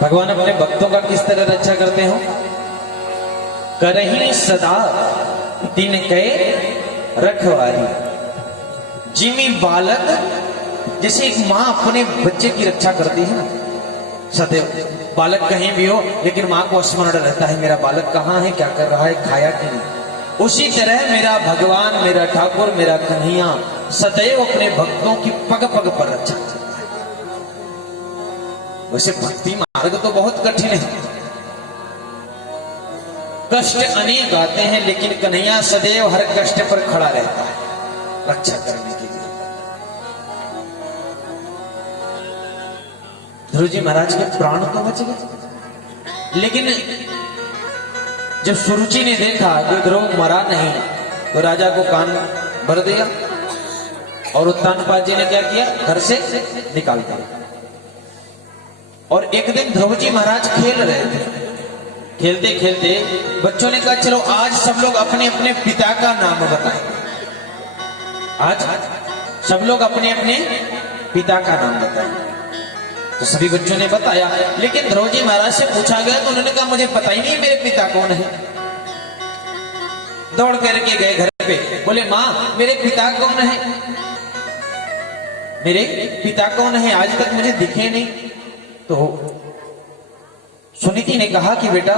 भगवान अपने भक्तों का किस तरह रक्षा करते हो। करही सदा दिन के रखवारी। जिमी बालक, जैसे एक माँ अपने बच्चे की रक्षा करती है ना, सदैव बालक कहीं भी हो लेकिन माँ को स्मरण रहता है मेरा बालक कहाँ है, क्या कर रहा है, खाया कि नहीं। उसी तरह मेरा भगवान, मेरा ठाकुर, मेरा कन्हैया सदैव अपने भक्तों की पग पग पर रक्षा करता है। वैसे भक्ति मार्ग तो बहुत कठिन है, कष्ट अनेक आते हैं, लेकिन कन्हैया सदैव हर कष्ट पर खड़ा रहता है रक्षा करने के लिए। ध्रुव जी महाराज के प्राण तो बच गए, लेकिन जब सुरुचि ने देखा कि ध्रुव मरा नहीं तो राजा को कान भर दिया और उत्तानपाद जी ने क्या किया, घर से निकाल दिया। और एक दिन ध्रुव जी महाराज खेल रहे थे, खेलते खेलते बच्चों ने कहा चलो आज सब लोग अपने अपने पिता का नाम बताएंगे। आज सब लोग अपने अपने पिता का नाम बताएंगे। तो सभी बच्चों ने बताया, लेकिन ध्रुव जी महाराज से पूछा गया तो उन्होंने कहा मुझे पता ही नहीं मेरे पिता कौन है। दौड़ करके गए घर पे, बोले माँ मेरे पिता कौन है, मेरे पिता कौन है, आज तक मुझे दिखे नहीं। तो सुनीति ने कहा कि बेटा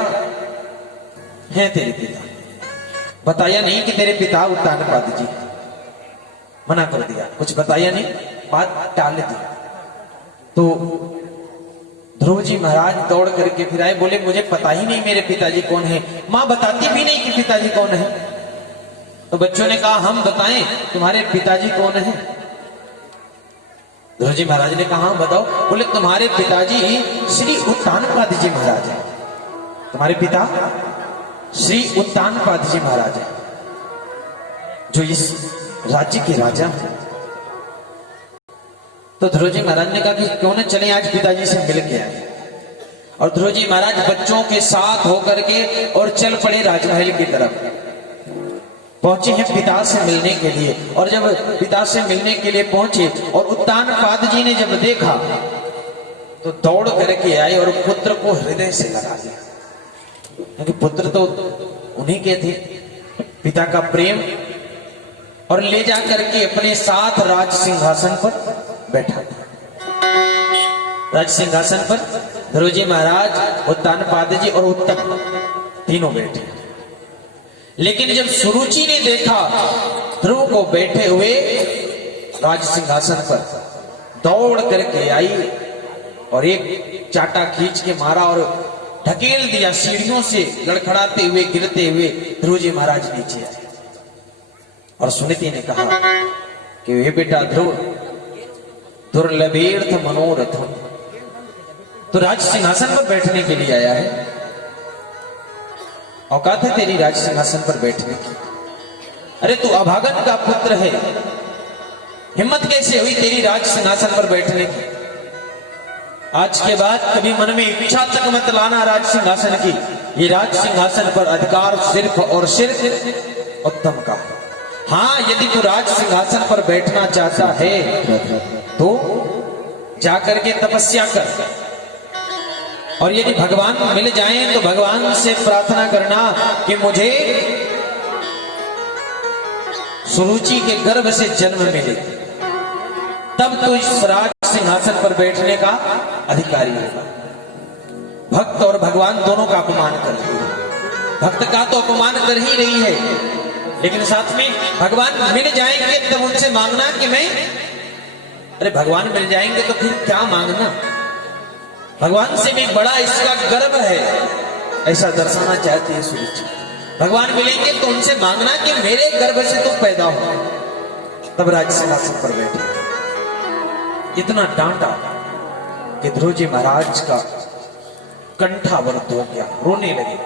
है तेरे पिता, बताया नहीं कि तेरे पिता उत्तानपाद जी, मना कर दिया, कुछ बताया नहीं, बात टाल दी। तो ध्रुव जी महाराज दौड़ करके फिर आए, बोले मुझे पता ही नहीं मेरे पिताजी कौन है, मां बताती भी नहीं कि पिताजी कौन है। तो बच्चों ने कहा हम बताएं तुम्हारे पिताजी कौन है। ध्रुव जी महाराज ने कहा बताओ। बोले तुम्हारे पिताजी श्री उत्तानपाद जी महाराज है, तुम्हारे पिता श्री उत्तानपाद जी महाराज है, जो इस राज्य के राजा हैं। तो ध्रुव जी महाराज ने कहा कि क्यों न चले आज पिताजी से मिल के आए। और ध्रुव जी महाराज बच्चों के साथ होकर के और चल पड़े राजमहल की तरफ, पहुंचे हैं पिता से मिलने के लिए। और जब पिता से मिलने के लिए पहुंचे और उत्तानपाद जी ने जब देखा तो दौड़ करके आए और पुत्र को हृदय से लगा दिया, क्योंकि पुत्र तो उन्हीं के थे, पिता का प्रेम। और ले जा करके अपने साथ राज सिंहासन पर बैठा था। राज सिंहासन पर ध्रुव जी महाराज, उत्तानपाद जी और उत्तम तीनों बैठे। लेकिन जब सुरुचि ने देखा ध्रुव को बैठे हुए राज सिंहासन पर, दौड़ करके आई और एक चाटा खींच के मारा और ढकेल दिया सीढ़ियों से, लड़खड़ाते हुए गिरते हुए ध्रुव जी महाराज नीचे आए। और सुनीति ने कहा कि वे बेटा ध्रुव, दुर्लभेर्थ मनोरथम, तो राज सिंहासन पर बैठने के लिए आया है, औकात है तेरी राज सिंहासन पर बैठने की। अरे तू अभागन का पुत्र है, हिम्मत कैसे हुई तेरी राज सिंहासन पर बैठने की। आज के बाद कभी मन में इच्छा तक मत लाना राज सिंहासन की। ये राज सिंहासन पर अधिकार सिर्फ और सिर्फ उत्तम का है। हाँ, यदि तू राज सिंहासन पर बैठना चाहता है तो जाकर के तपस्या कर, और यदि भगवान मिल जाएं तो भगवान से प्रार्थना करना कि मुझे सुरुचि के गर्भ से जन्म मिले, तब तो इस राज सिंहासन पर बैठने का अधिकारी होगा। भक्त और भगवान दोनों का अपमान कर रही है, भक्त का तो अपमान कर ही रही है, लेकिन साथ में भगवान मिल जाएंगे तब उनसे मांगना कि मैं, अरे भगवान मिल जाएंगे तो फिर क्या मांगना, भगवान से भी बड़ा इसका गर्व है, ऐसा दर्शाना चाहती है सुरुचि। भगवान मिलेंगे तो उनसे मांगना कि मेरे गर्भ से तो पैदा हो, तब राज सिंहासन पर बैठे। इतना डांटा कि ध्रुव जी महाराज का कंठावरत हो गया, रोने लगे,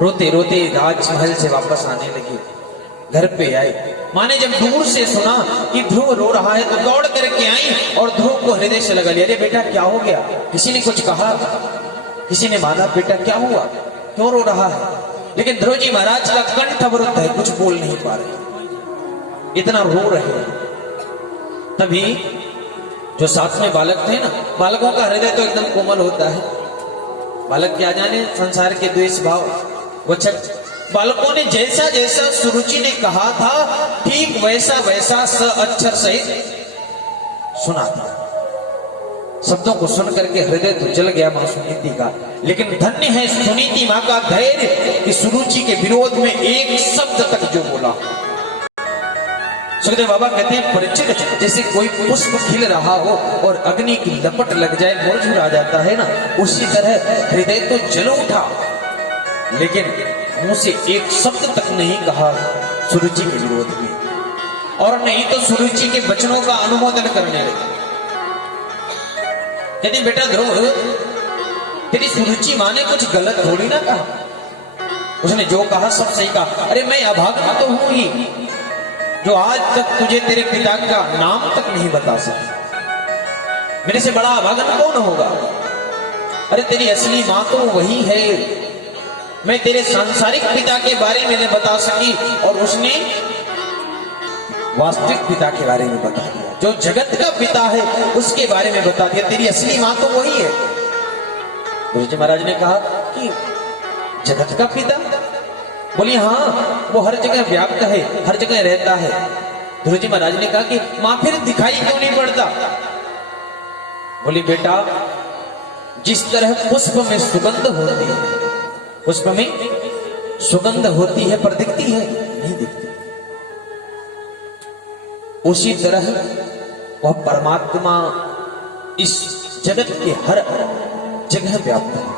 रोते रोते राजमहल से वापस आने लगे। घर पे आए, माँ ने जब दूर से सुना कि ध्रुव रो रहा है तो दौड़ करके आई और ध्रुव को हृदय से लगा लिया। अरे बेटा क्या हो गया, किसी ने कुछ कहा, किसी ने माना बेटा क्या हुआ, क्यों रो रहा है। लेकिन ध्रुव जी महाराज का कंठ अवरुद्ध है, कुछ बोल नहीं पा रहे, इतना रो रहे हैं। तभी जो साथ में बालक थे ना, बालकों का हृदय तो एकदम कोमल होता है। बालक क्या जाने संसार के द्वेष भाव वचक। बालकों ने जैसा जैसा सुरुचि ने कहा था ठीक वैसा वैसा स अक्षर सहित सुना था। शब्दों को सुन करके हृदय तो जल गया मां सुनीति का। लेकिन धन्य है सुनीति मां का धैर्य कि सुरुचि के विरोध में एक शब्द तक जो बोला। सुखदेव बाबा कहते हैं परिचित जैसे कोई पुष्प खिल रहा हो और अग्नि की लपट लग जाए, मुरझा जाता है ना, उसी तरह हृदय तो जल उठा, लेकिन मुंह से एक शब्द तक नहीं कहा सुरुचि के विरोध में, और नहीं तो सुरुचि के वचनों का अनुमोदन करने लगे। कहते बेटा ध्रुव, तेरी सुरुचि मां ने कुछ गलत थोड़ी ना कहा, उसने जो कहा सब सही कहा। अरे मैं अभागा तो हूं ही जो आज तक तुझे तेरे पिता का नाम तक नहीं बता सका। मेरे से बड़ा अभागन कौन होगा? अरे तेरी असली मां तो वही है। मैं तेरे सांसारिक पिता के बारे में नहीं बता सकी और उसने वास्तविक पिता के बारे में बता दिया, जो जगत का पिता है उसके बारे में बता दिया। तेरी असली मां तो वही है। गुरु जी महाराज ने कहा कि जगत का पिता? बोली हाँ, वो हर जगह व्याप्त है, हर जगह रहता है। गुरु जी महाराज ने कहा कि मां फिर दिखाई क्यों नहीं पड़ता? बोली बेटा, जिस तरह पुष्प में सुगंध होती है, पुष्प में सुगंध होती है पर दिखती है नहीं दिखती, उसी तरह वह परमात्मा इस जगत के हर जगह व्याप्त है।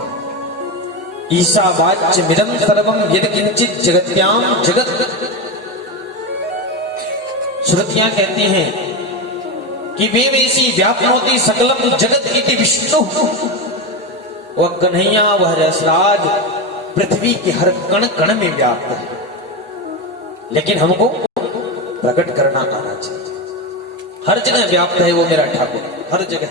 ईशावाच्य मिदं सर्वं यद किंचित जगत्याम जगत। श्रुतियां कहती हैं कि वे वैसी व्याप्नोति सकलम जगत इति विष्णु। वह कन्हैया, वह रसराज पृथ्वी के हर कण कण में व्याप्त है, लेकिन हमको प्रकट करना आना चाहिए। हर जगह व्याप्त है वो मेरा ठाकुर, हर जगह।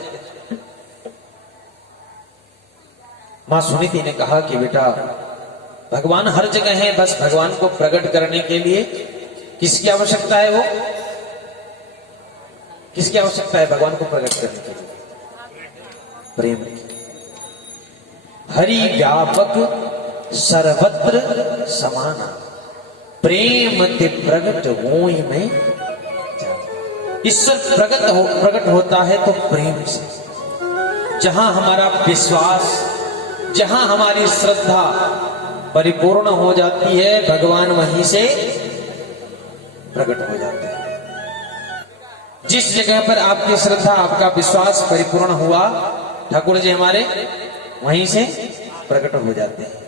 मां सुनीति ने कहा कि बेटा भगवान हर जगह है, बस भगवान को प्रकट करने के लिए किसकी आवश्यकता है? वो किसकी आवश्यकता है भगवान को प्रकट करने के लिए? प्रेम की। हरि व्यापक सर्वत्र समाना, प्रेम ते प्रकट होई में। ईश्वर प्रकट होता है तो प्रेम से। जहां हमारा विश्वास, जहां हमारी श्रद्धा परिपूर्ण हो जाती है, भगवान वहीं से प्रकट हो जाते हैं। जिस जगह पर आपकी श्रद्धा, आपका विश्वास परिपूर्ण हुआ, ठाकुर जी हमारे वहीं से प्रकट हो जाते हैं।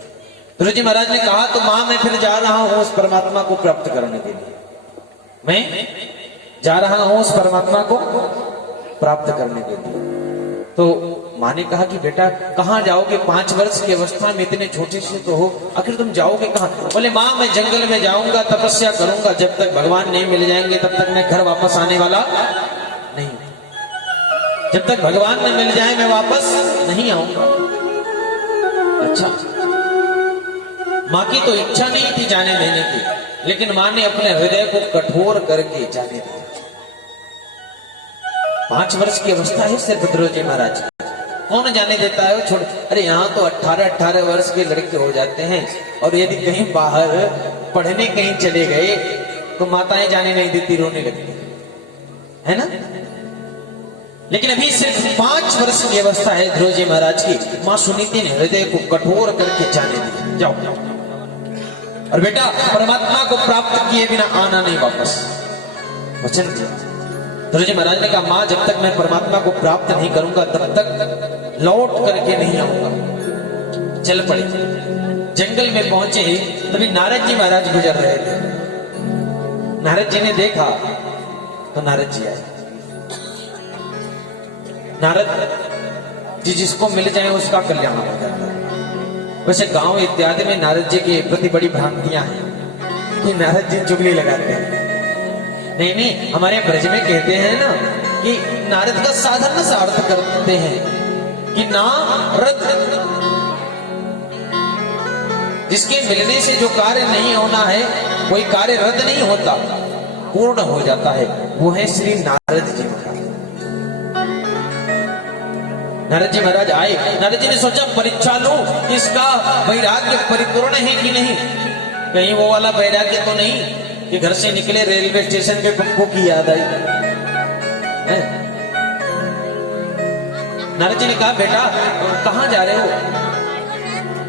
गुरु जी महाराज ने कहा तो मां मैं फिर जा रहा हूं उस परमात्मा को प्राप्त करने के लिए, मैं जा रहा हूं उस परमात्मा को प्राप्त करने के लिए। तो मां ने कहा कि बेटा कहां जाओगे? 5 वर्ष की अवस्था में इतने छोटे से तो हो, आखिर तुम जाओगे कहां? बोले मां मैं जंगल में जाऊंगा, तपस्या करूंगा, जब तक भगवान नहीं मिल जाएंगे तब तक मैं घर वापस आने वाला नहीं। जब तक भगवान न मिल जाए मैं वापस नहीं आऊंगा। अच्छा, मां की तो इच्छा नहीं थी जाने देने की, लेकिन मां ने अपने हृदय को कठोर करके जाने दिया। 5 वर्ष की अवस्था है सिर्फ ध्रुव जी महाराज, कौन जाने देता है? वो छोड़। अरे यहाँ तो 18-18 वर्ष के लड़के हो जाते हैं, और यदि कहीं बाहर पढ़ने कहीं चले गए तो माताएं जाने नहीं देती, रोने लगती है ना। लेकिन अभी सिर्फ 5 वर्ष की अवस्था है ध्रुव जी महाराज की। मां सुनीति ने हृदय को कठोर करके जाने दी, जाओ और बेटा परमात्मा को प्राप्त किए बिना आना नहीं वापस, वचन दिया। ध्रुव जी महाराज ने कहा मां जब तक मैं परमात्मा को प्राप्त नहीं करूंगा तब तक लौट करके नहीं आऊंगा। चल पड़े। जंगल में पहुंचे तभी नारद जी महाराज गुजर रहे थे। नारद जी ने देखा तो नारद जी आए। नारद जी जिसको मिल जाए उसका कल्याण हो जाता है। वैसे गांव इत्यादि में नारद जी के प्रति बड़ी भ्रांतियां हैं कि नारद जी चुगली लगाते हैं। नहीं, हमारे ब्रज में कहते हैं ना कि नारद का साधारण सा अर्थ करते हैं कि नारद, जिसके मिलने से जो कार्य नहीं होना है कोई कार्य रद्द नहीं होता, पूर्ण हो जाता है, वो है श्री नारद जी महाराज। नारद जी महाराज आए। नारद जी ने सोचा परीक्षा लूं इसका वैराग्य परिपूर्ण है कि नहीं, कहीं वो वाला वैराग्य तो नहीं कि घर से निकले रेलवे स्टेशन पे पप्पू की याद आई है? नारद जी ने कहा बेटा कहां जा रहे हो?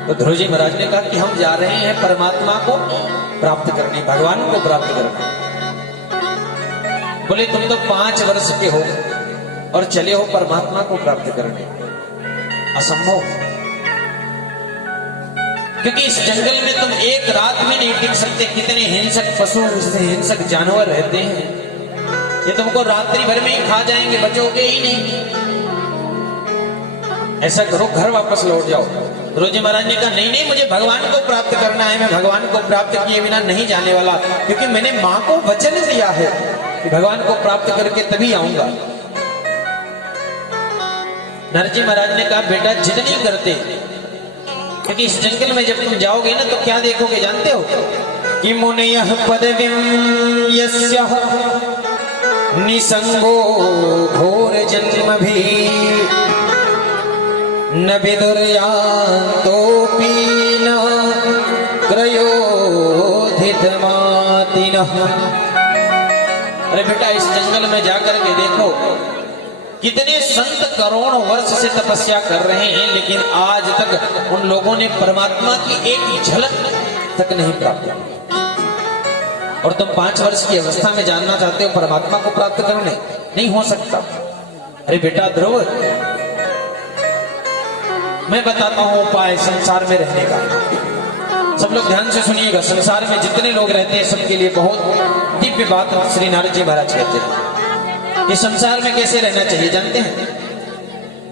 तो ध्रुव जी महाराज ने कहा कि हम जा रहे हैं परमात्मा को प्राप्त करने, भगवान को प्राप्त करने। बोले तुम तो 5 वर्ष के हो और चले हो परमात्मा को प्राप्त करने, असंभव। क्योंकि इस जंगल में तुम एक रात में नहीं टिक सकते। कितने हिंसक पशु, हिंसक जानवर रहते हैं, ये तुमको रात्रि भर में ही खा जाएंगे, बचोगे ही नहीं। ऐसा करो घर वापस लौट जाओ। ध्रुव महाराज ने कहा नहीं नहीं, मुझे भगवान को प्राप्त करना है, मैं भगवान को प्राप्त किए बिना नहीं जाने वाला, क्योंकि मैंने मां को वचन दिया है कि भगवान को प्राप्त करके तभी आऊंगा। नारद जी महाराज ने कहा बेटा जिद नहीं करते, क्योंकि इस जंगल में जब तुम जाओगे ना तो क्या देखोगे जानते हो कि मुनयः पदवीं यस्यः निसंगो घोर जन्मभि न विदुर्यान्तोऽपि न क्रयोधितमातिनः। अरे बेटा इस जंगल में जाकर के देखो कितने संत करोड़ों वर्ष से तपस्या कर रहे हैं, लेकिन आज तक उन लोगों ने परमात्मा की एक झलक तक नहीं प्राप्त की। और तुम 5 वर्ष की अवस्था में जानना चाहते हो परमात्मा को प्राप्त करने, नहीं हो सकता। अरे बेटा ध्रुव मैं बताता हूं उपाय संसार में रहने का। सब लोग ध्यान से सुनिएगा, संसार में जितने लोग रहते हैं सबके लिए बहुत दिव्य बात श्री नारद जी महाराज कहते हैं कि संसार में कैसे रहना चाहिए जानते हैं?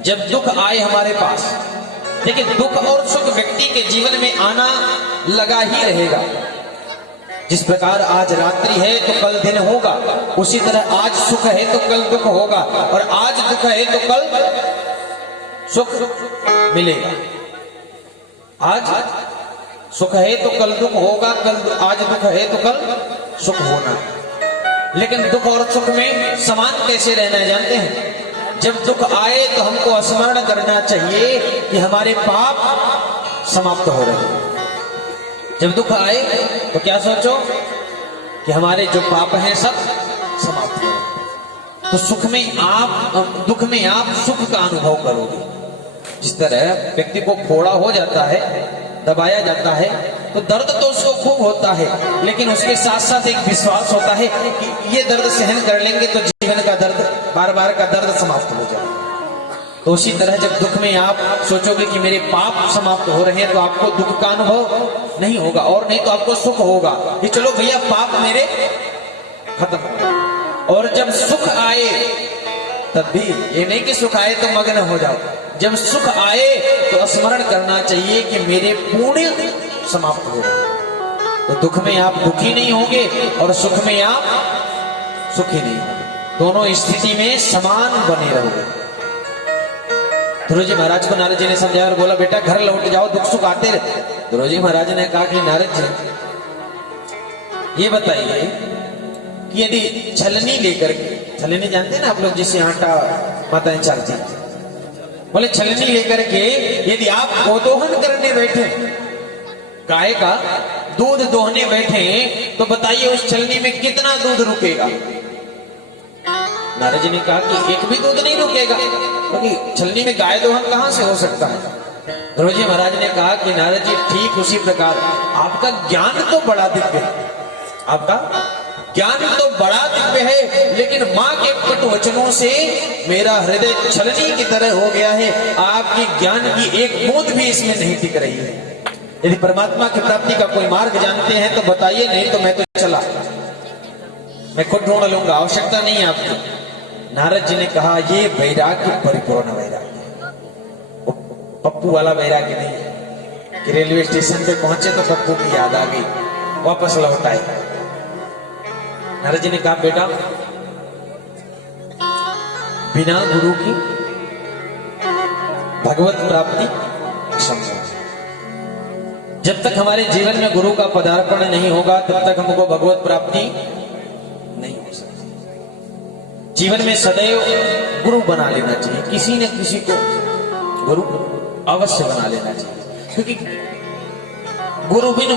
जब दुख आए हमारे पास, देखिए दुख और सुख व्यक्ति के जीवन में आना लगा ही रहेगा। जिस प्रकार आज रात्रि है तो कल दिन होगा, उसी तरह आज सुख है तो कल दुख होगा, और आज दुख है तो कल सुख मिलेगा। आज सुख है तो कल दुख होगा, आज दुख है तो कल सुख होना। लेकिन दुख और सुख में समान कैसे रहना है जानते हैं? जब दुख आए तो हमको स्मरण करना चाहिए कि हमारे पाप समाप्त हो रहे हैं। जब दुख आए तो क्या सोचो कि हमारे जो पाप हैं सब समाप्त हो रहे हैं। तो सुख में आप, दुख में आप सुख का अनुभव करोगे। जिस तरह व्यक्ति को फोड़ा हो जाता है, दबाया जाता है, तो दर्द तो उसको खूब होता है, लेकिन उसके साथ साथ एक विश्वास होता है कि ये दर्द सहन कर लेंगे तो जीवन का दर्द, बार बार का दर्द समाप्त हो जाएगा। तो उसी तरह जब दुख में आप सोचोगे कि मेरे पाप समाप्त हो रहे हैं, तो आपको दुख का अनुभव नहीं होगा, और नहीं तो आपको सुख होगा कि चलो भैया पाप मेरे खत्म हो गए। और जब सुख आए तब भी ये नहीं कि सुख आए तो मग्न हो जाओ, जब सुख आए तो स्मरण करना चाहिए कि मेरे पुण्य समाप्त हो गए। तो दुख में आप दुखी नहीं होंगे और सुख में आप सुखी नहीं होंगे, दोनों स्थिति में समान बने रहोगे। ध्रुव जी महाराज को नारद जी ने समझाया और बोला बेटा घर लौट जाओ, दुख सुख आते रहते। ध्रुव जी महाराज ने कहा कि नारद जी ये बताइए कि यदि छलनी लेकर के, छलनी जानते हैं ना आप लोग, जिससे आटा माताएं चलती, बोले छलनी लेकर के यदि आप गोदोहन करने बैठे, गाय का दूध दोहने बैठे, तो बताइए उस छलनी में कितना दूध रुकेगा? नारद जी ने कहा कि एक भी दूध नहीं रुकेगा, क्योंकि छलनी में गाय दोहन कहां से हो सकता है? ध्रुव जी महाराज ने कहा कि नारद जी ठीक उसी प्रकार आपका ज्ञान तो बड़ा दिव्य है, आपका ज्ञान तो बड़ा दिव्य है, लेकिन मां के कटु वचनों से मेरा हृदय छलनी की तरह हो गया है। आपकी ज्ञान की एक बूंद भी इसमें नहीं टिक रही है। यदि परमात्मा की प्राप्ति का कोई मार्ग जानते हैं तो बताइए, नहीं तो मैं तो चला, मैं खुद ढूंढ लूंगा, आवश्यकता नहीं है आपकी। नारद जी ने कहा ये वैराग्य परिपूर्ण वैराग्य, पप्पू वाला वैराग्य नहीं है कि रेलवे स्टेशन पे पहुंचे तो पप्पू की याद आ गई, वापस लौट आए। नारद जी ने कहा बेटा बिना गुरु की भगवत प्राप्ति असंभव। जब तक हमारे जीवन में गुरु का पदार्पण नहीं होगा तब तक हमको भगवत प्राप्ति नहीं हो सकती। जीवन में सदैव गुरु बना लेना चाहिए, किसी न किसी को गुरु अवश्य बना लेना चाहिए, क्योंकि गुरु बिन